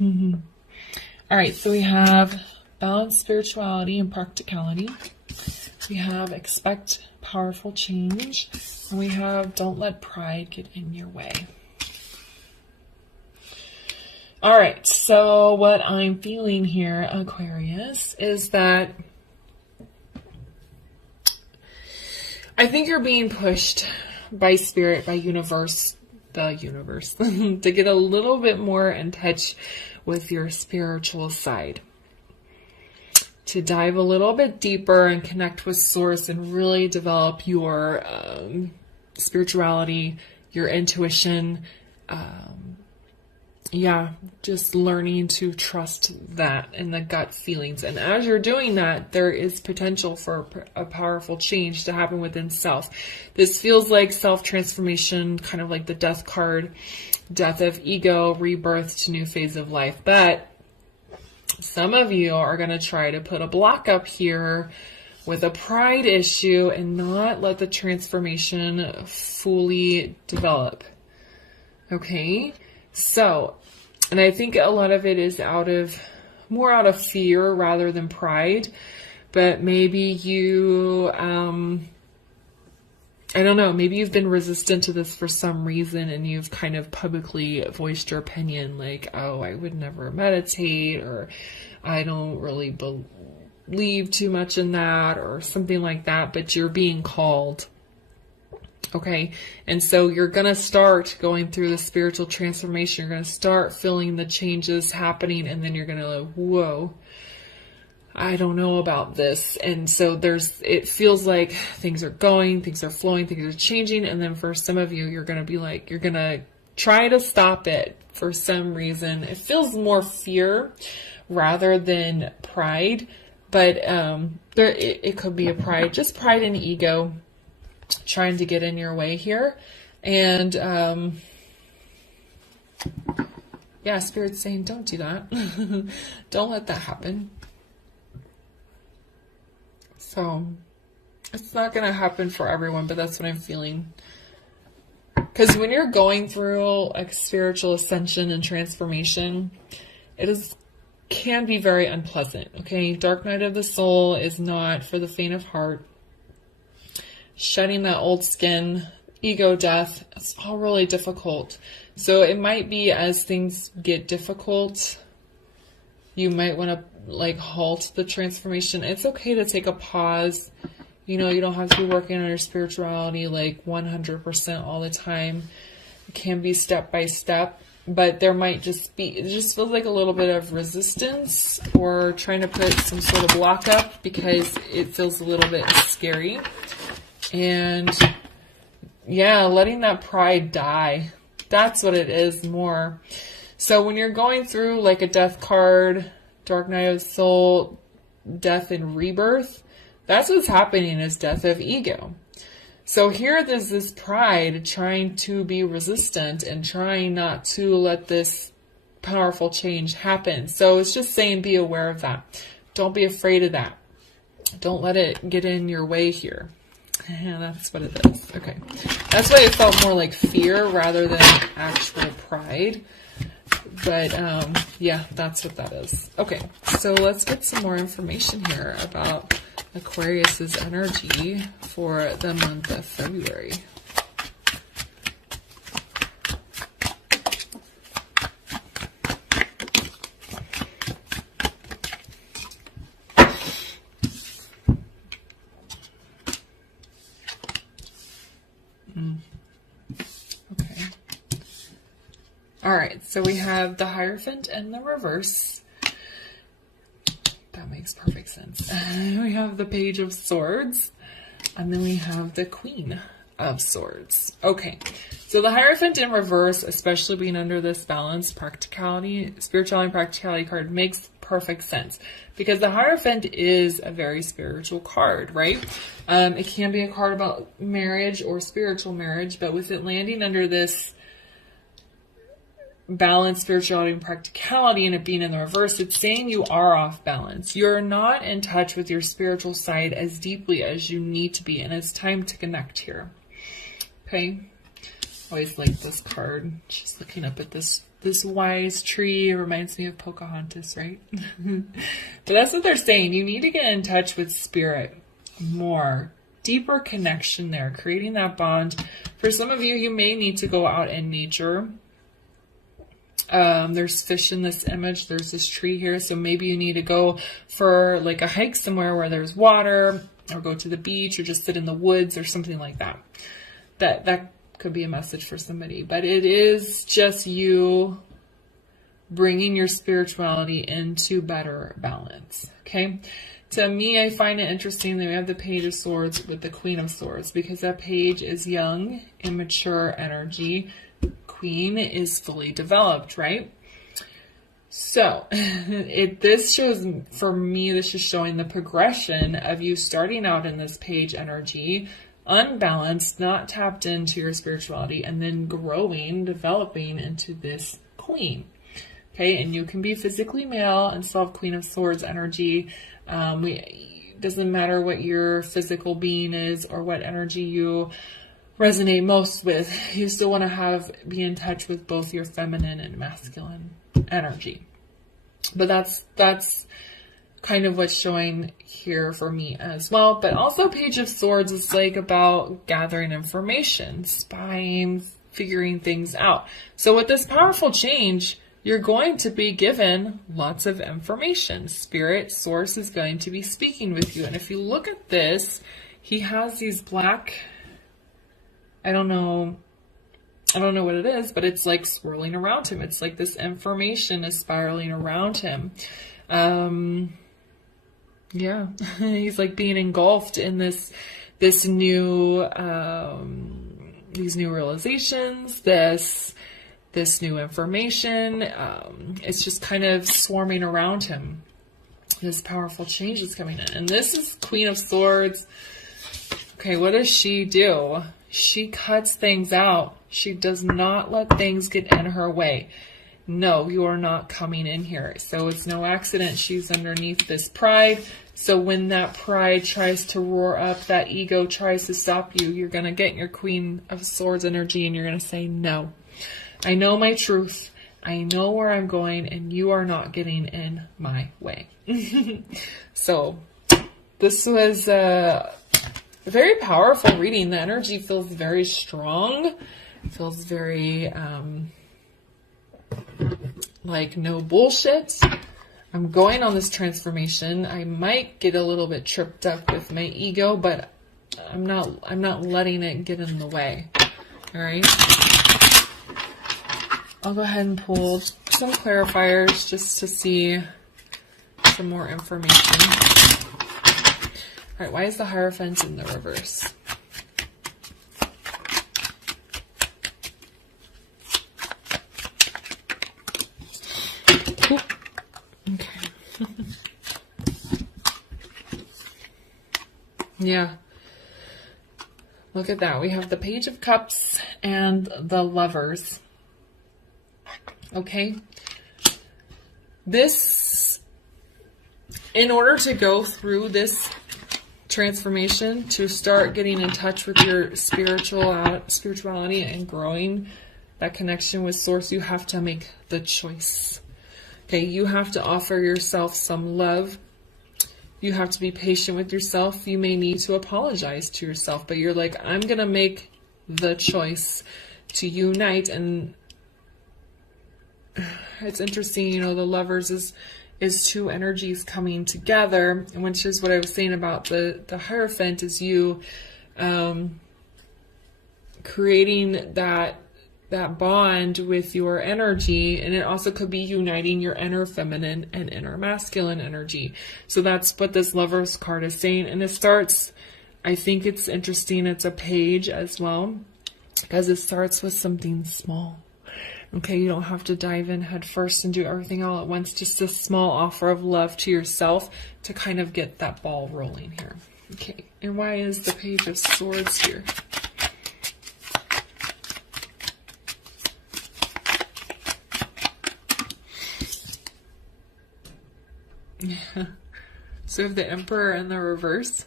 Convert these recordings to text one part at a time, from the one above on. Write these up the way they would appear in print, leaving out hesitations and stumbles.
All right, so we have balance, spirituality, and practicality. We have expect powerful change. And we have don't let pride get in your way. All right, so what I'm feeling here, Aquarius, is that I think you're being pushed by spirit, by the universe, to get a little bit more in touch with your spiritual side. To dive a little bit deeper and connect with source and really develop your spirituality, your intuition. Just learning to trust that and the gut feelings. And as you're doing that, there is potential for a powerful change to happen within self. This feels like self-transformation, kind of like the death card, death of ego, rebirth to new phase of life. But some of you are going to try to put a block up here with a pride issue and not let the transformation fully develop. Okay? So, and I think a lot of it is more out of fear rather than pride, but maybe you, I don't know, maybe you've been resistant to this for some reason and you've kind of publicly voiced your opinion like, oh, I would never meditate, or I don't really believe too much in that, or something like that, but you're being called. Okay, and so you're going to start going through the spiritual transformation. You're going to start feeling the changes happening, and then you're going to like, whoa, I don't know about this. And so it feels like things are going, things are flowing, things are changing. And then for some of you, you're going to be like, you're going to try to stop it for some reason. It feels more fear rather than pride, but it could be just pride and ego trying to get in your way here. And Spirit's saying don't do that. Don't let that happen. So it's not going to happen for everyone, but that's what I'm feeling. Because when you're going through like spiritual ascension and transformation, can be very unpleasant. Okay, dark night of the soul is not for the faint of heart. Shedding that old skin, ego death, it's all really difficult. So it might be as things get difficult, you might want to like halt the transformation. It's okay to take a pause. You know, you don't have to be working on your spirituality like 100% all the time. It can be step by step, but there might it just feels like a little bit of resistance or trying to put some sort of block up because it feels a little bit scary. And letting that pride die. That's what it is more. So when you're going through like a death card, dark night of the soul, death and rebirth, that's what's happening is death of ego. So here there's this pride trying to be resistant and trying not to let this powerful change happen. So it's just saying be aware of that. Don't be afraid of that. Don't let it get in your way here. Yeah, that's what it is. Okay. That's why it felt more like fear rather than actual pride. But, that's what that is. Okay. So let's get some more information here about Aquarius's energy for the month of February. Okay. All right, so we have the Hierophant and the reverse. That makes perfect sense. We have the Page of Swords, and then we have the Queen of Swords. Okay, so the Hierophant in reverse, especially being under this balance, practicality, spirituality and practicality card, makes perfect sense because the Hierophant is a very spiritual card, right? It can be a card about marriage or spiritual marriage, but with it landing under this balance, spirituality, and practicality, and it being in the reverse, it's saying you are off balance. You're not in touch with your spiritual side as deeply as you need to be, and it's time to connect here. Okay? Always like this card. Just looking up at this this wise tree. Reminds me of Pocahontas, right? But that's what they're saying. You need to get in touch with spirit more. Deeper connection there, creating that bond. For some of you, you may need to go out in nature. There's fish in this image. There's this tree here. So maybe you need to go for like a hike somewhere where there's water, or go to the beach, or just sit in the woods or something like that. That could be a message for somebody. But it is just you bringing your spirituality into better balance. Okay. To me, I find it interesting that we have the Page of Swords with the Queen of Swords, because that page is young, immature energy. Queen is fully developed, right? So this shows, for me, this is showing the progression of you starting out in this page energy, unbalanced, not tapped into your spirituality, and then growing, developing into this queen. Okay, and you can be physically male and still have Queen of Swords energy. Doesn't matter what your physical being is or what energy you resonate most with. You still want to be in touch with both your feminine and masculine energy. But that's kind of what's showing here for me as well. But also Page of Swords is like about gathering information, spying, figuring things out. So with this powerful change, you're going to be given lots of information. Spirit source is going to be speaking with you. And if you look at this, he has these black, I don't know what it is, but it's like swirling around him. It's like this information is spiraling around him. Yeah, he's like being engulfed in this new, these new realizations, this new information. It's just kind of swarming around him. This powerful change is coming in. And this is Queen of Swords. Okay, what does she do? She cuts things out. She does not let things get in her way. No, you are not coming in here. So it's no accident she's underneath this pride. So when that pride tries to roar up, that ego tries to stop you, you're going to get your Queen of Swords energy and you're going to say, no. I know my truth. I know where I'm going, and you are not getting in my way. So this was a very powerful reading. The energy feels very strong. It feels very like no bullshit. I'm going on this transformation. I might get a little bit tripped up with my ego, but I'm not letting it get in the way. All right. I'll go ahead and pull some clarifiers just to see some more information. All right, why is the Hierophant in the reverse? Oop. Okay. Yeah. Look at that. We have the Page of Cups and the Lovers. Okay, in order to go through this transformation, to start getting in touch with your spirituality and growing that connection with Source, you have to make the choice. Okay, you have to offer yourself some love. You have to be patient with yourself. You may need to apologize to yourself, but you're like, I'm going to make the choice to unite. And it's interesting, the Lovers is two energies coming together, which is what I was saying about the Hierophant, is you creating that bond with your energy, and it also could be uniting your inner feminine and inner masculine energy. So that's what this Lovers card is saying. And it starts, I think it's interesting, it's a page as well, because it starts with something small. Okay, you don't have to dive in head first and do everything all at once. Just a small offer of love to yourself to kind of get that ball rolling here. Okay, and why is the Page of Swords here? Yeah. So we have the Emperor in the reverse.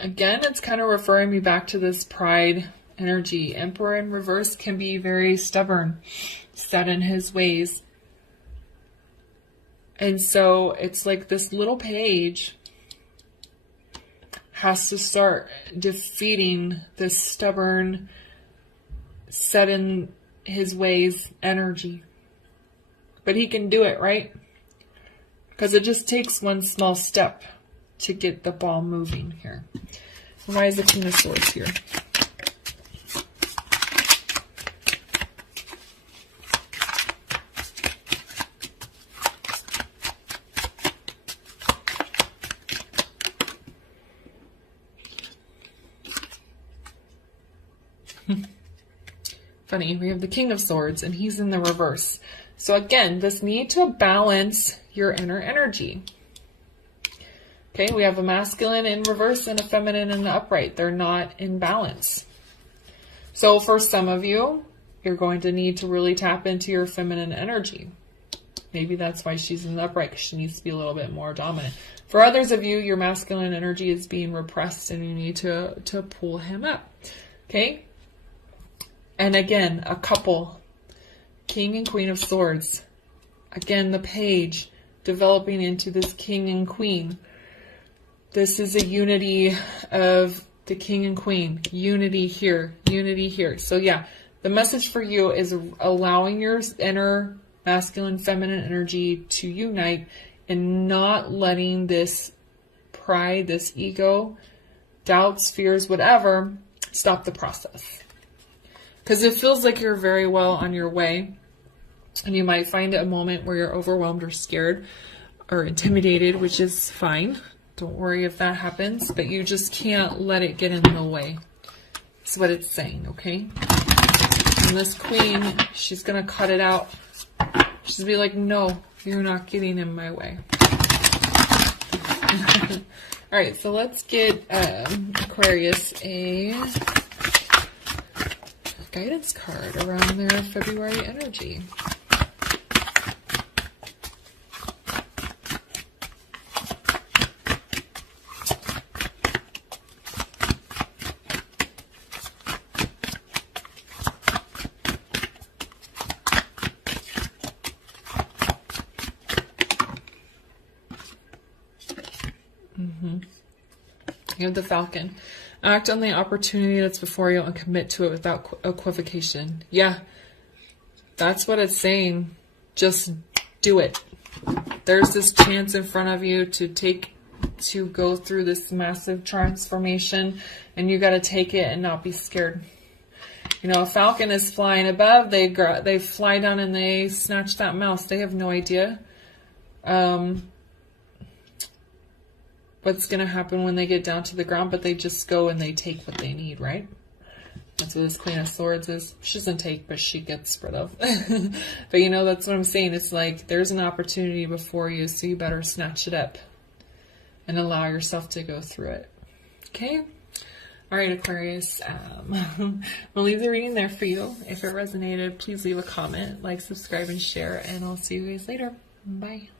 Again, again, it's kind of referring me back to this pride energy. Emperor in reverse can be very stubborn, set in his ways. And so it's like this little page has to start defeating this stubborn, set in his ways energy. But he can do it, right? Because it just takes one small step to get the ball moving here. Why is the King of Swords here? Funny, we have the King of Swords and he's in the reverse. So again, this need to balance your inner energy. Okay, we have a masculine in reverse and a feminine in the upright. They're not in balance. So for some of you, you're going to need to really tap into your feminine energy. Maybe that's why she's in the upright, because she needs to be a little bit more dominant. For others of you, your masculine energy is being repressed and you need to pull him up. Okay? And again, a couple, King and Queen of Swords. Again, the page developing into this King and Queen. This is a unity of the King and Queen. Unity here, unity here. So yeah, the message for you is allowing your inner masculine, feminine energy to unite and not letting this pride, this ego, doubts, fears, whatever, stop the process. Because it feels like you're very well on your way, and you might find a moment where you're overwhelmed or scared or intimidated, which is fine. Don't worry if that happens, but you just can't let it get in the way. That's what it's saying, okay? And this queen, she's going to cut it out. She's going to be like, no, you're not getting in my way. All right, so let's get Aquarius a guidance card around their February energy. You have the Falcon. Act on the opportunity that's before you and commit to it without equivocation. Yeah, that's what it's saying. Just do it. There's this chance in front of you to go through this massive transformation, and you got to take it and not be scared. You know, a falcon is flying above. They fly down and they snatch that mouse. They have no idea what's going to happen when they get down to the ground, but they just go and they take what they need, right? That's what this Queen of Swords is. She doesn't take, but she gets rid of. But you know, that's what I'm saying. It's like there's an opportunity before you, so you better snatch it up and allow yourself to go through it. Okay? All right, Aquarius. We'll leave the reading there for you. If it resonated, please leave a comment, like, subscribe, and share, and I'll see you guys later. Bye.